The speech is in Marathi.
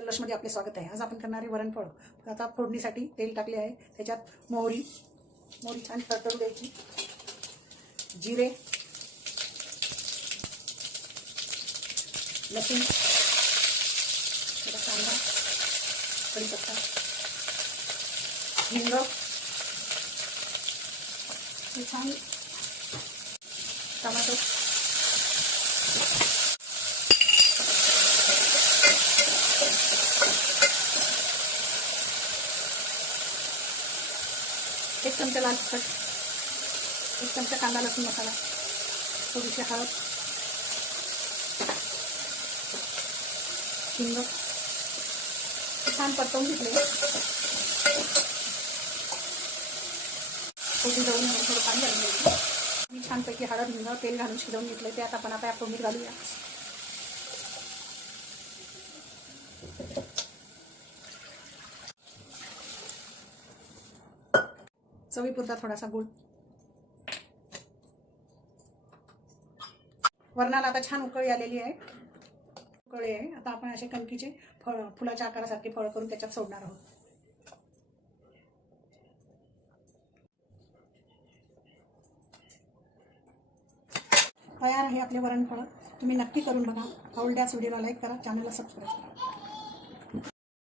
जल्लोषमध्ये आपले स्वागत आहे। आज आपण करणारे वरणफळ। आता फोडणीसाठी तेल टाकले आहे, त्याच्यात मोहरी छान तडतडू द्यायची, जिरे, लसूण, थोडा कांदा, कढीपत्ता, हिंग, हे छान टमाटो, एक चमचा लाल तिखट, एक चमचा कांदा लसूण मसाला, थोडीशी हळद, हिंग छान परतवून घेतले। फोडणी जाऊन थोडं पाणी घालून घ्यायचं। मी छानपैकी हळद, हिंग, तेल घालून शिजवून घेतले। ते आता या फोडणीत घालूया। चवीपुरता थोडासा गूळ। वरणाला आता छान उकळी आलेली आहे, उकळी आहे। आता आपण असे कणकीचे फुलाच्या आकारासारखे फळ करून त्याच्यात सोडणार आहोत। तयार आहे आपले वरणफळ। तुम्ही नक्की करून बघा। आवडल्यास व्हिडिओला लाईक करा, चॅनलला सबस्क्राईब करा।